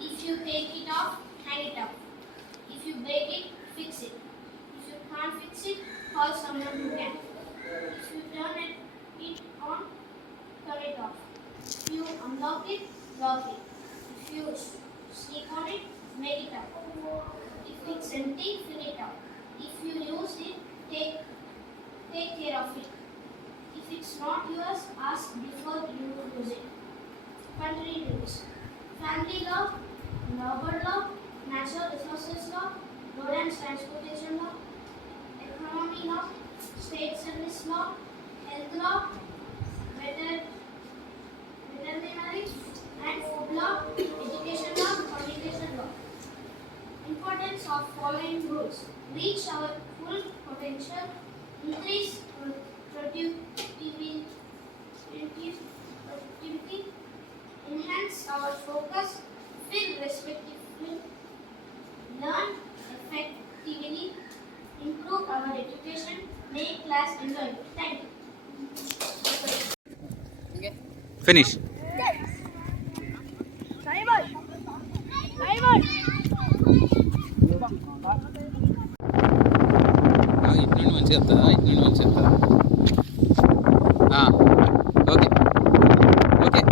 If you take it off, hang it up. If you break it, fix it. If you can't fix it, call someone who can. If you turn it on, turn it off. If you unlock it, lock it. If you sneak on it, make it up. If it's empty, fill it up. If you use it, take care of it. If it's not yours, ask before you use it. Country rules. Family law, labor law, natural resources law, road and transportation law, economy law, state service law, health law, veterinary and food law, education law, communication law. Importance of following rules. Reach our full potential, increase productivity, enhance our focus, fill respectively, learn effectively, improve our education, make class enjoyable. Thank you. Finish. ఇటు నుండి మంచిగా వస్తుందా, ఇటు నుండి మంచిగా వస్తుందా? Okay okay.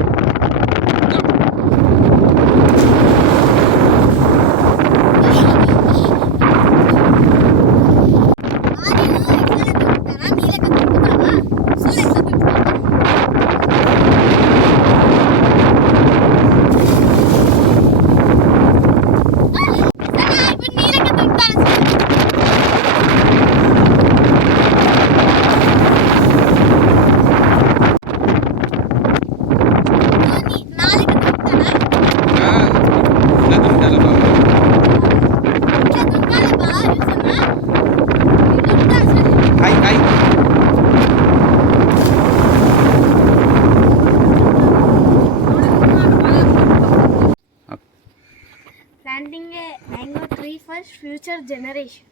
Planting a mango tree for future generation.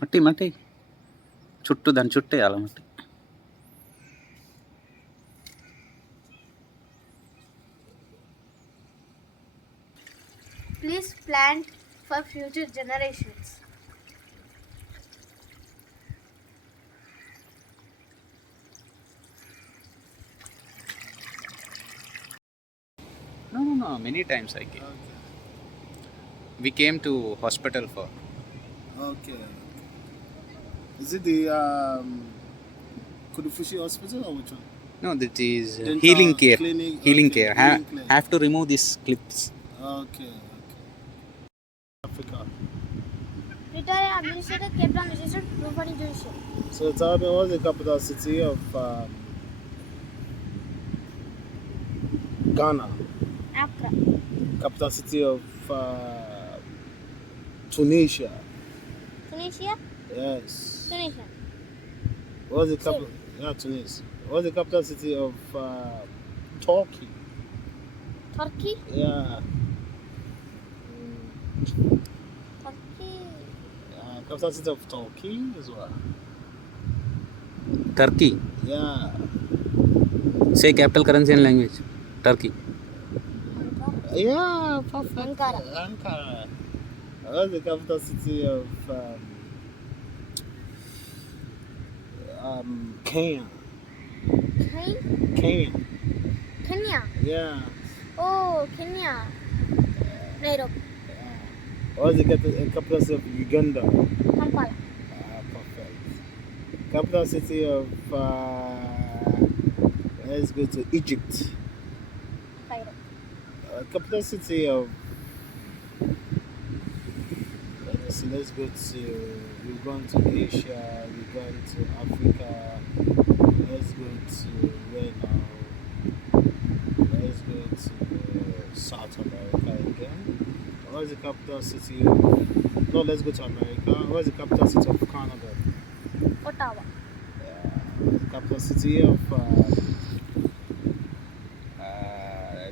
మట్టి మట్టి చుట్టూ దాని చుట్టూ వేయాలి మట్టి. Please plant for future generations. No, many times I came. We came to hospital for. Okay. Is it the Kudufushi Hospital or which one? No, that is Dental healing care. clinic, Healing okay, care. healing clinic. Have to remove these clips. Okay. Africa. Retired administrator, Cape Town Magistrate, Rupani Judicial. So tell me, what's the capital city of Ghana? Accra. Capital city of Tunisia. Tunisia? Yes. Tunisia. What's the capital? Yeah, Tunis. What's the capital city of Turkey? Turkey? Yeah. Turkey. Capital city of Turkey as well. Turkey. Yeah. Say capital currency and language. Turkey. Yeah, perfect. Ankara. Ankara. What's the capital city of Kenya? Kenya. Kenya. Yeah. Oh, Kenya. Nairobi. What's the capital city of Uganda? Kampala. Perfect. Capital city of let's go to Egypt. Cairo. Capital city of let's go to, we've gone to Asia, we've gone to Africa, What's the capital city? No, let's go to America. What's the capital city of Canada? Ottawa. What's the capital city of let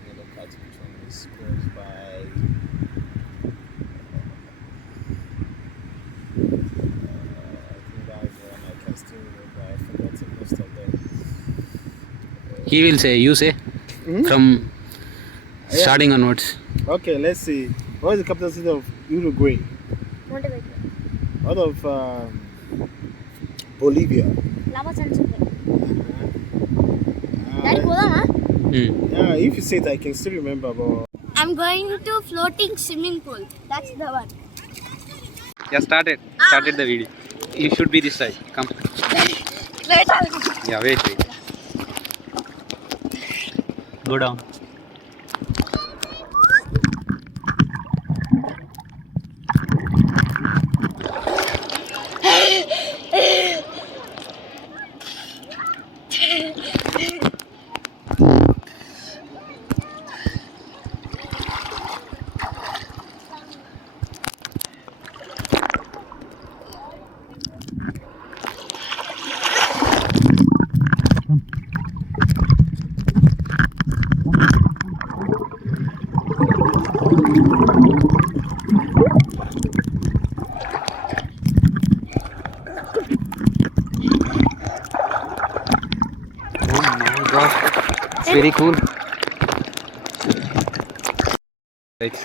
me look at which one is close by. I think that's one I can still remember. I forgot most of them. He will say, you say, from starting onwards. Okay, let's see. What is the capital city of Uruguay? Montevideo. What of Bolivia? Lava Sunset. Daddy, podama? Yeah, if you say it, I can still remember. But I'm going to floating swimming pool. That's the one. Yeah, started the video. You should be this side. Come. Later. Yeah, wait. Go down. Oh my god, it's very cool. Right.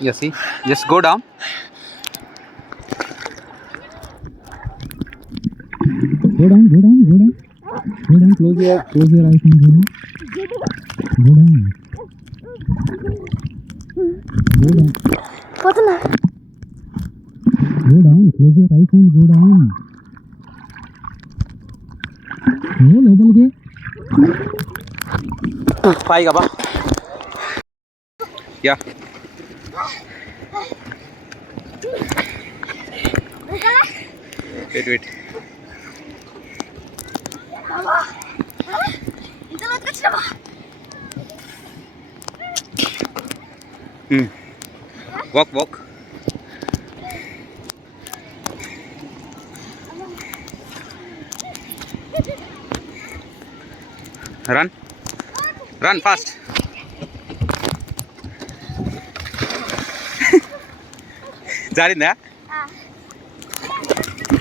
Yeah, see, just go down. Go down. Close your eyes and go down. పోతున్నా. Go down. Close your eyes and go down. Go లోపలికి. పైగా బా. Yeah. Wait. ఇంతలో వచ్చినావా? Walk. Run fast. జారిందా?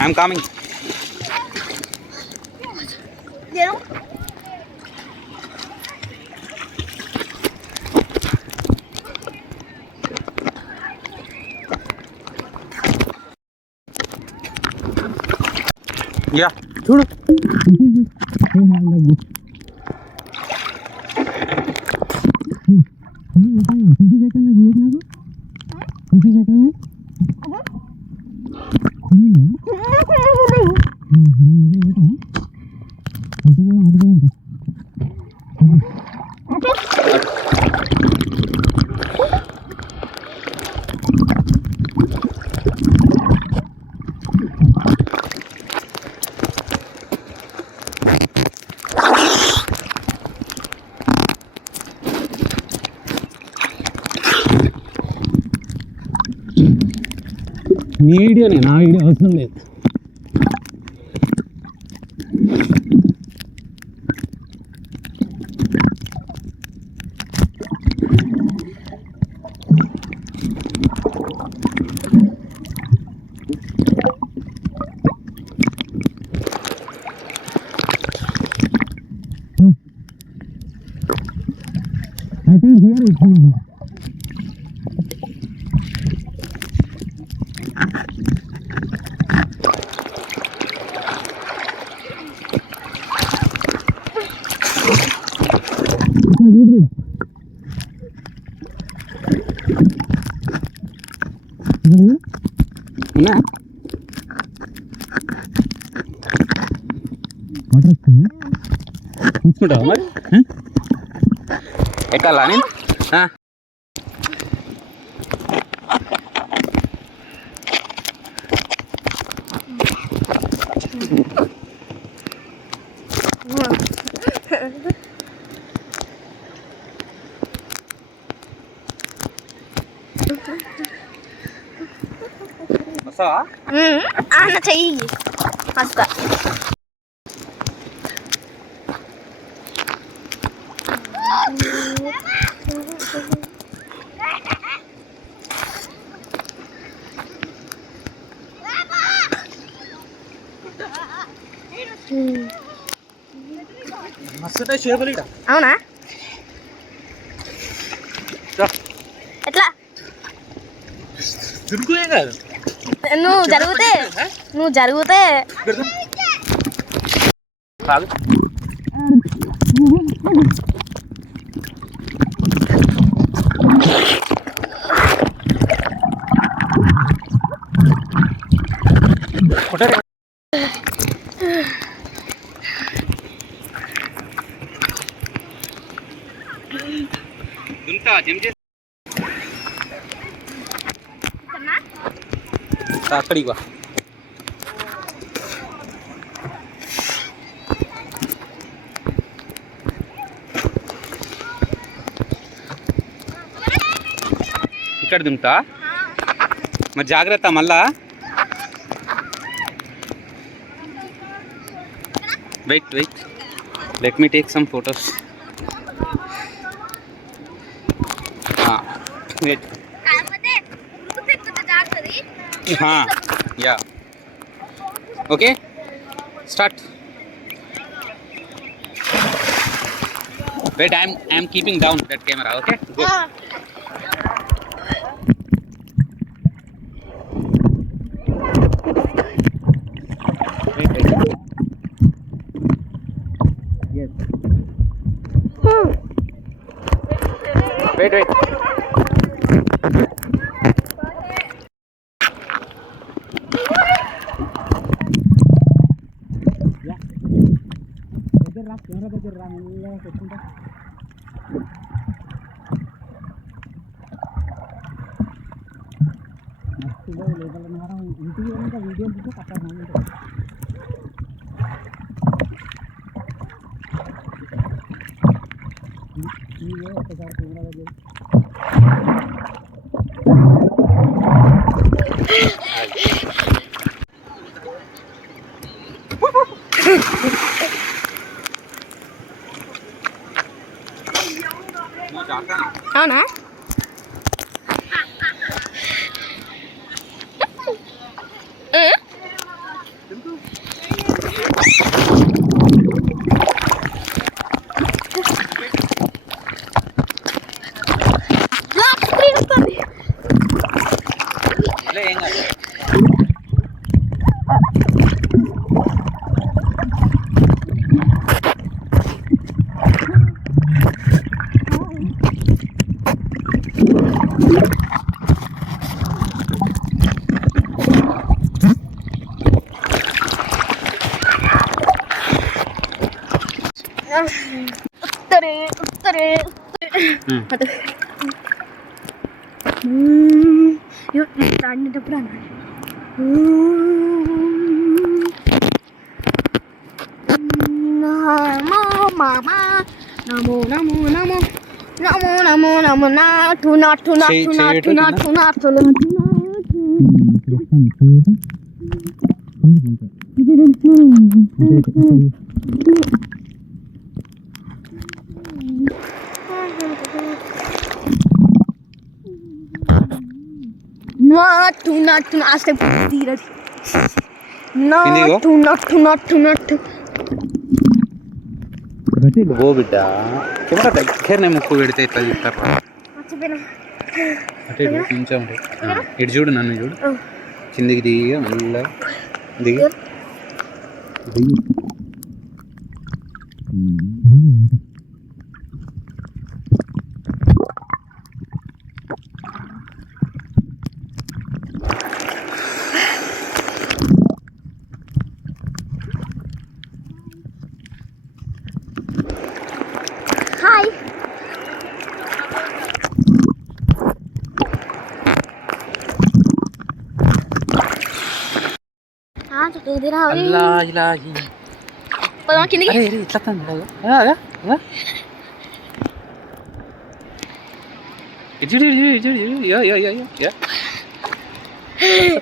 I'm coming. నేను Yeah. చూడు. మీ వీడియోనే, నా వీడియో అవసరం లేదు. I think here it will be. తీసుకుంటావా మరి? ఎక్కాలా నేను? వస్తావా? అన్న చెయ్యి వస్తా. మస్తు చేపలు ఇక్కడ. అవునా? ఎట్లా దుర్గులే కాదు, నువ్వు జరిగితే కాదు. అక్కడికి వా. ఇక్కడ దుంతా మరి జాగ్రత్త మళ్ళా. Wait let me take some photos. Wait. Yeah okay start. Wait, I'm keeping down that camera. Okay go. Wait. దగ్గర రా, మెల్లగా పెట్టుకుంటా. మస్తుగా లోపల నగరం ఇంటికి వెనక వీడియో తీస్తే కట్టాలి. నీవే ఒకసారి కెమెరా దగ్గర అవునా? ఏం కాదు. ఆడినప్పుడు అన్నాడు మామా నమో నమో నమో నమో నమో నమో నాటు నాటు నాటు నాటు నాటు నాటు నాటు నాటు అసలు తీరది నాటు నాటు నాటు నాటు గో బిడ్డ. కెమెరా దగ్గరనే ముక్కు పెడితే ఇట్లా చెప్తారు. అటు ఇటు కొంచెం ఇటు చూడు, నన్ను చూడు, కిందికి దిగి మళ్ళీ దిగి దిగి. హాయ్ అల్లా ఇలాహి. కిందికి అరే ఇట్లా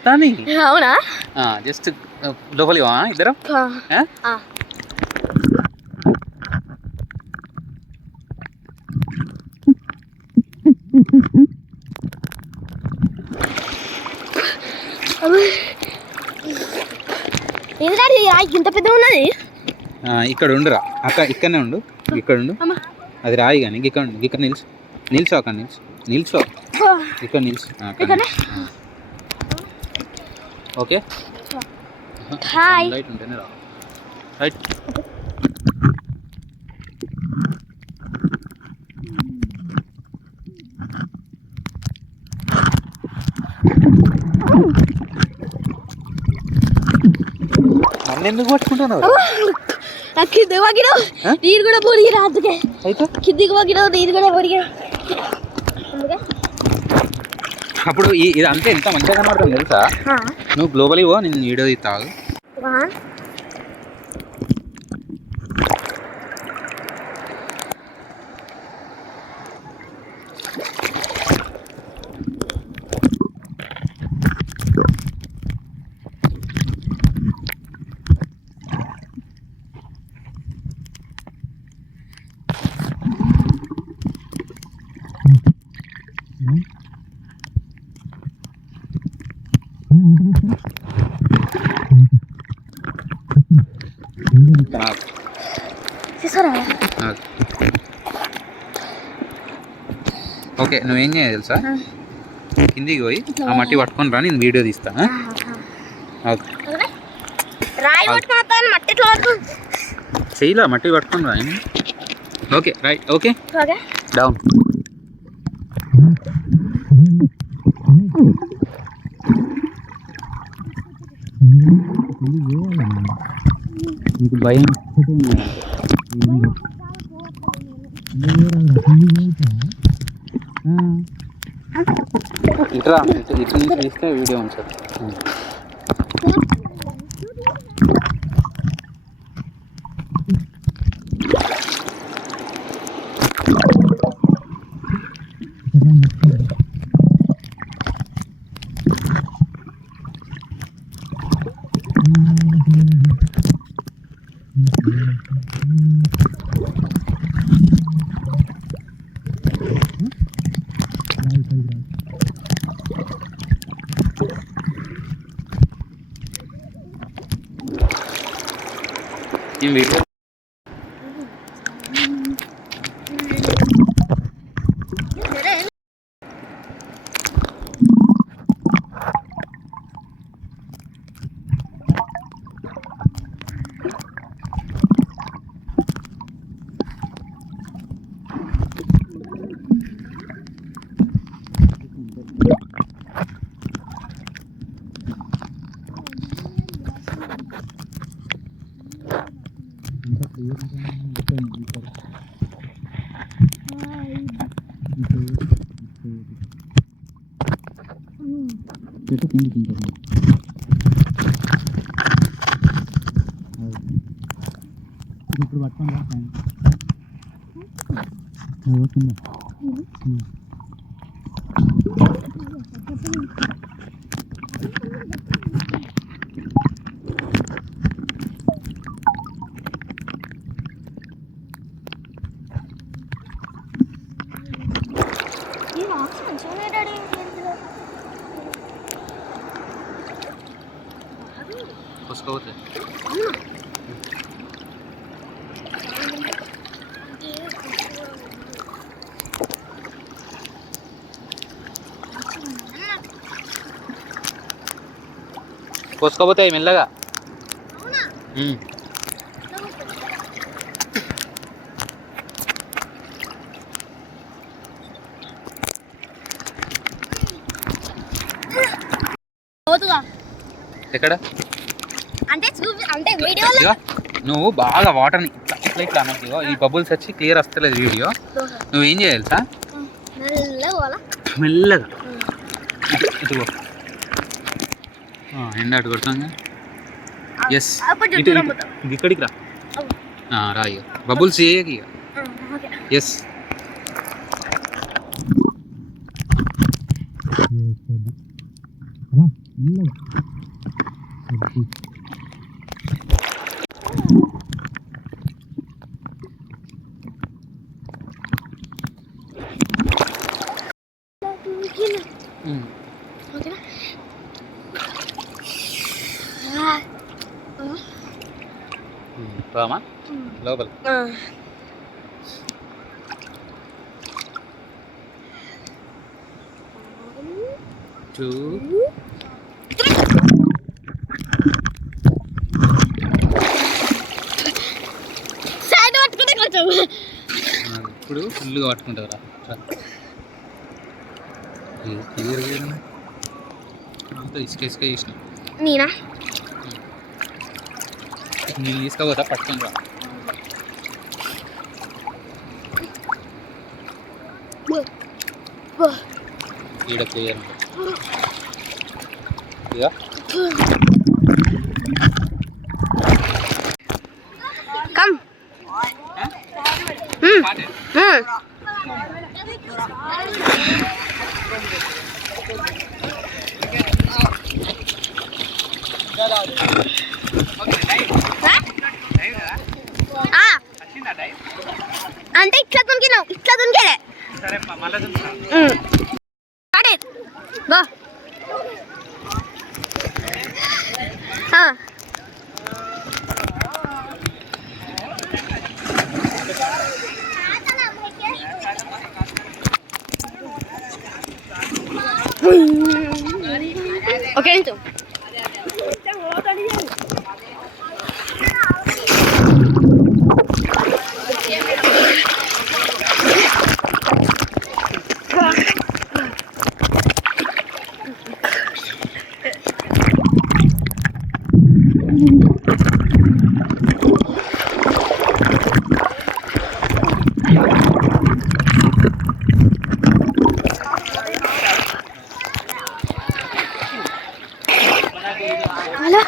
కానీ అవునా? జస్ట్ లోపలికి వా ఇద్దరం. ఇంత పెద్ద ఉన్నది. ఇక్కడ ఉండురా అక్క, ఇక్కడనే ఉండు, ఇక్కడ ఉండు. అది రాయి కానీ ఇక్కడ ఉండు, ఇక్కడ నిల్చో అక్కడ నిల్చో ఇక్కడ నిల్చో. ఓకే రైట్ ఉంటేనే రా. రైట్ నన్ను ఎందుకు పట్టుకుంటున్నావు? కిందికి పోగినావు నీరు కూడా పొడిగిరా. అందుకే అయితే కిందికి పోగినావు నీరు కూడా పొడిగా. అప్పుడు ఇది అంతే ఎంత మంచిగా కనబడుతుంది తెలుసా? నువ్వు గ్లోబల్ ఇవ్వ, నేను వీడియో తీస్తావు. ఓకే నువ్వేం చేయాలి తెలుసా? కిందికి పోయి ఆ మట్టి పట్టుకొని రా, నేను వీడియో తీస్తా. చెయ్యిలా మట్టి పట్టుకొని రా. Okay right. Okay down. నీకు భయం ఇట్రా, ఇటు నుంచి తీస్తే వీడియో ఉంటుంది. ఏం వీడియో చెట్టు కిందికి ఉంటుంది. ఇప్పుడు పట్టుకొని కోసుకోవద్దు. కోసుకోపోతాయి మెల్లగా. ఎక్కడ అంటే వీడియోలో నువ్వు బాగా వాటర్ని ఇట్లా ఇట్లా అన్నట్టు ఈ బబుల్స్ వచ్చి క్లియర్ వస్తలేదు వీడియో. నువ్వేం చేయాలి సార్? మెల్లగా ఇటుగో ఎండ అటు కొడుతుంది. ఎస్ ఇటు ఇక్కడికి రా. రా ఇక బబుల్స్ చేయక ఇక. ఎస్ ఓకేనా? రామా లోపల టూ సైడ్ పట్టుకుంటే కొంచెం ఇప్పుడు ఫుల్గా పట్టుకుంటావురా క్లియర్గా అంతా ఇసుక ఇసుక చేసిన నేనా నేను తీసుకపోతా పట్టుకొని రా ఈడ క్లియర్ ఇక కమ్ అంటే ఇట్లా దునికినావు ఇట్లా దునికేలే సరే మళ్ళీ గో ఓకే నించు అలా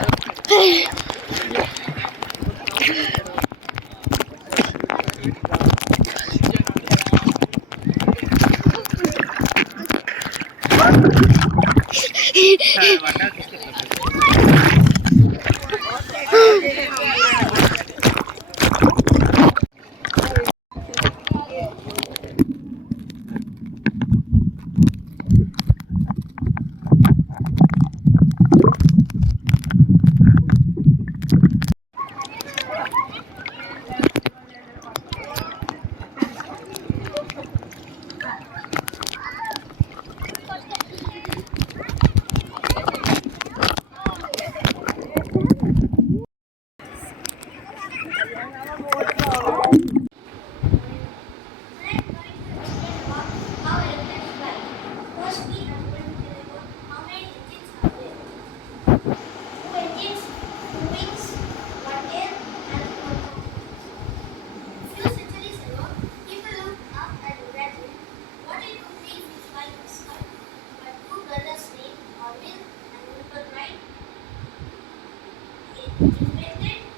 Invented